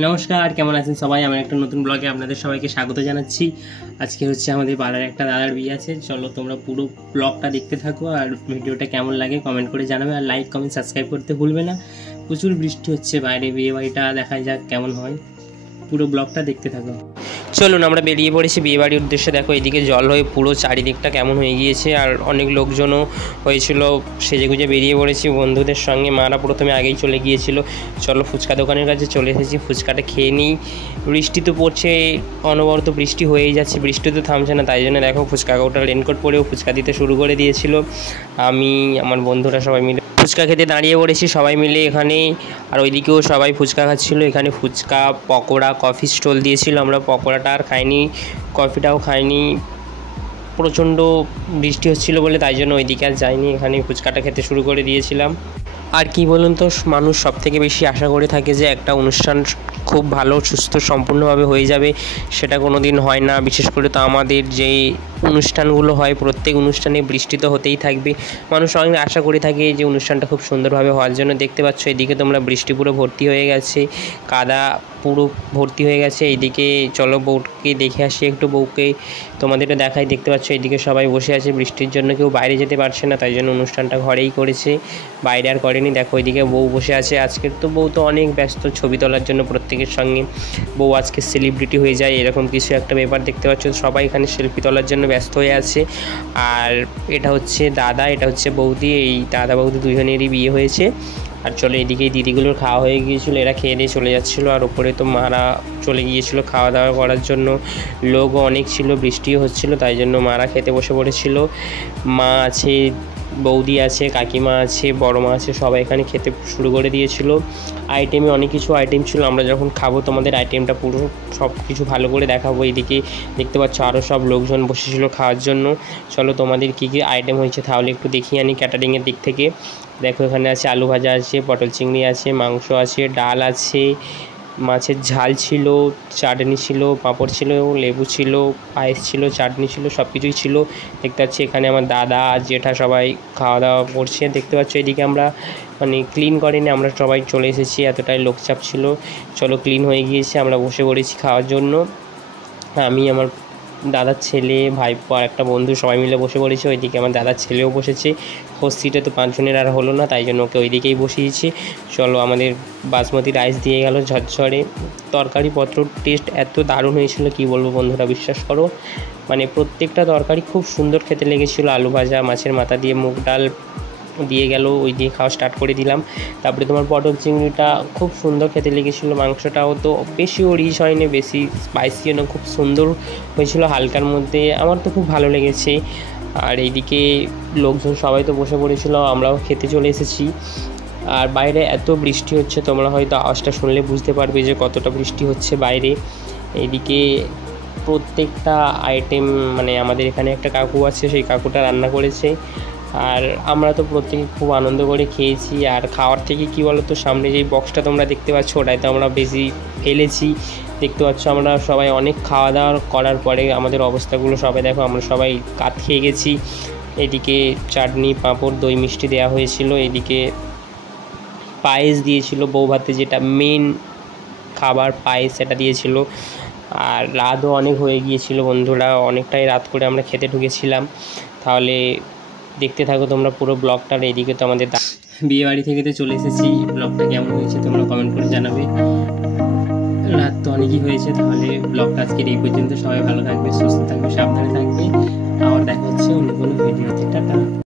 নমস্কার, কেমন আছেন সবাই? আমার একটা নতুন ব্লগে আপনাদের সবাইকে স্বাগত জানাচ্ছি। আজকে হচ্ছে আমাদের পাড়ার একটা দাদার বিয়ে আছে। চলো তোমরা পুরো ব্লগটা দেখতে থাকো, আর ভিডিওটা কেমন লাগে কমেন্ট করে জানাবে, আর লাইক কমেন্ট সাবস্ক্রাইব করতে ভুলবে না। প্রচুর বৃষ্টি হচ্ছে বাইরে, বিয়ে বাড়িটা দেখা যাক কেমন হয়। পুরো ব্লগটা দেখতে থাকো। চলুন আমরা বেরিয়ে পড়েছি বিয়েবাড়ির উদ্দেশ্যে। দেখো এদিকে জল হয়ে পুরো চারিদিকটা কেমন হয়ে গিয়েছে, আর অনেক লোকজনও হয়েছিল। সেজেগুজে বেরিয়ে পড়েছি বন্ধুদের সঙ্গে। মারা প্রথমে আগেই চলে গিয়েছিল। চলো ফুচকা দোকানের কাছে চলে এসেছি, ফুচকাটা খেয়ে নিই। বৃষ্টি তো পড়ছে, অনবরত বৃষ্টি হয়েই যাচ্ছে, বৃষ্টি তো থামছে না। তাই জন্য দেখো ফুচকা কাউটা রেনকোট পরেও ফুচকা দিতে শুরু করে দিয়েছিল। আমি আমার বন্ধুরা সবাই মিলে ফুচকা খেতে দাঁড়িয়ে পড়েছি সবাই মিলে এখানে। আর ওইদিকেও সবাই ফুচকা খাচ্ছিল। এখানে ফুচকা, পকোড়া, কফি স্টল দিয়েছিল। আমরা পকোড়াটা আর খাইনি, কফিটাও খাইনি। প্রচণ্ড বৃষ্টি হচ্ছিল বলে তাই জন্য ওইদিকে আর যাইনি, এখানে ফুচকাটা খেতে শুরু করে দিয়েছিলাম। আর কি বলুন তো, মানুষ সব থেকে বেশি আশা করে থাকে যে একটা অনুষ্ঠান খুব ভালো সুস্থ সম্পূর্ণভাবে হয়ে যাবে। সেটা কোনো দিন হয় না। বিশেষ করে তো আমাদের যেই অনুষ্ঠানগুলো হয়, প্রত্যেক অনুষ্ঠানে বৃষ্টি তো হতেই থাকবে। মানুষ অনেক আশা করে থাকে যে অনুষ্ঠানটা খুব সুন্দরভাবে হওয়ার জন্য। দেখতে পাচ্ছ এদিকে তোমরা বৃষ্টি পুরো ভর্তি হয়ে গেছে, কাদা পুরো ভর্তি হয়ে গেছে। এইদিকে চলো বউকে দেখে আসি একটু, বউকে তোমাদেরটা দেখাই। দেখতে পাচ্ছ এইদিকে সবাই বসে আছে, বৃষ্টির জন্য কেউ বাইরে যেতে পারছে না, তাই জন্য অনুষ্ঠানটা ঘরেই করেছে, বাইরে আর করেনি। দেখো ওইদিকে বউ বসে আছে। আজকের তো বউ তো অনেক ব্যস্ত ছবি তোলার জন্য প্রত্যেকের সঙ্গে। বউ আজকে সেলিব্রিটি হয়ে যায় এরকম কিছু একটা ব্যাপার। দেখতে পাচ্ছ সবাই এখানে সেলফি তোলার জন্য ব্যস্ত হয়ে আছে। আর এটা হচ্ছে দাদা, এটা হচ্ছে বৌদি। এই দাদা বৌদি দুজনেরই বিয়ে হয়েছে। আর চলো এদিকে দিদিগুলোর খাওয়া হয়ে গিয়েছিলো, এরা খেয়ে দিয়ে চলে যাচ্ছিলো। আর ওপরে তো মারা চলে গিয়েছিলো খাওয়া দাওয়া করার জন্য। লোকও অনেক ছিল, বৃষ্টিও হচ্ছিলো, তাই জন্য মারা খেতে বসে পড়েছিল। মা আছে, বৌদি আছে, কাকিমা আছে, বড় মা আছে, সবাই এখানে খেতে শুরু করে দিয়েছিল। আইটেমে অনেক কিছু আইটেম ছিল। আমরা যখন খাবো তোমাদের আইটেমটা পুরো সব কিছু ভালো করে দেখাবো। এইদিকে দেখতে পাচ্ছ আরও সব লোকজন বসেছিল খাওয়ার জন্য। চলো তোমাদের কী কী আইটেম হয়েছে তাহলে একটু দেখিয়ে আনি ক্যাটারিংয়ের দিক থেকে। দেখো এখানে আছে আলু ভাজা আছে, পটল চিংড়ি আছে, মাংস আছে, ডাল আছে, মাছের ঝাল ছিল, চাটনি ছিল, পাঁপড় ছিল, লেবু ছিল, পায়েস ছিল, চাটনি ছিল, সব কিছুই ছিল। দেখতে পাচ্ছি এখানে আমার দাদা জেঠা সবাই খাওয়া দাওয়া করছে। দেখতে পাচ্ছ এদিকে আমরা ক্লিন করিনি, আমরা সবাই চলে এসেছি, এতটাই লোকচাপ ছিল। চলো ক্লিন হয়ে গিয়েছে, আমরা বসে পড়েছি খাওয়ার জন্য। আমি, আমার দাদার ছেলে, ভাইপো আর একটা বন্ধু সবাই মিলে বসে পড়েছি। ওইদিকে আমার দাদার ছেলেও বসেছে। হোস্ট সিটে তো 5 জনের আর হলো না, তাই জন্য ওকে ওইদিকেই বসিয়েছি। চলো আমাদের বাসমতি রাইস দিয়ে গেল ঝরঝরে। তরকারিপত্র টেস্ট এত দারুণ হয়েছিল কি বলবো বন্ধুরা, বিশ্বাস করো। প্রত্যেকটা তরকারি খুব সুন্দর খেতে লেগেছিলো। আলু ভাজা, মাছের মাথা দিয়ে মুগ ডাল দিয়ে গেল, ওই দিয়ে খাওয়া স্টার্ট করে দিলাম। তারপরে তোমার পটল চিংড়িটা খুব সুন্দর খেতে লেগেছিলো। মাংসটাও তো বেশিও রিচ হয়নি, বেশি স্পাইসিও না, খুব সুন্দর হয়েছিল হালকার মধ্যে। আমার তো খুব ভালো লেগেছে। আর এইদিকে লোকজন সবাই তো বসে পড়েছিল, আমরাও খেতে চলে এসেছি। আর বাইরে এত বৃষ্টি হচ্ছে, তোমরা হয়তো আওয়াজটা শুনলে বুঝতে পারবে যে কতটা বৃষ্টি হচ্ছে বাইরে। এইদিকে প্রত্যেকটা আইটেম আমাদের এখানে একটা কাকু আছে, সেই কাকুটা রান্না করেছে। আর আমরা তো প্রত্যেকে খুব আনন্দ করে খেয়েছি। আর খাওয়ার থেকে কি বলো তো, সামনে যেই বক্সটা তোমরা দেখতে পাচ্ছ ওটাই তো আমরা বেশি ফেলেছি। দেখতে পাচ্ছ আমরা সবাই অনেক খাওয়া দাওয়া করার পরে আমাদের অবস্থাগুলো সবাই দেখো, আমরা সবাই কাত খেয়ে গেছি। এদিকে চাটনি, পাঁপড়, দই মিষ্টি দেওয়া হয়েছিল। এদিকে পায়েস দিয়েছিল, বউ ভাতে যেটা মেন খাবার পায়েস, সেটা দিয়েছিল। আর রাতও অনেক হয়ে গিয়েছিল বন্ধুরা, অনেকটাই রাত করে আমরা খেতে ঢুকেছিলাম। তাহলে দেখতে থাকো তোমরা পুরো ব্লগটার। এদিকে তো আমাদের বিয়ে বাড়ি থেকে তো চলে এসেছি। ব্লগটা কেমন হয়েছে তোমরা কমেন্ট করে জানাবে। রাত তো অনেকই হয়েছে। তাহলে ব্লগটা আজকের এই পর্যন্ত। সবাই ভালো থাকবে, সুস্থ থাকবে, সাবধানে থাকবে।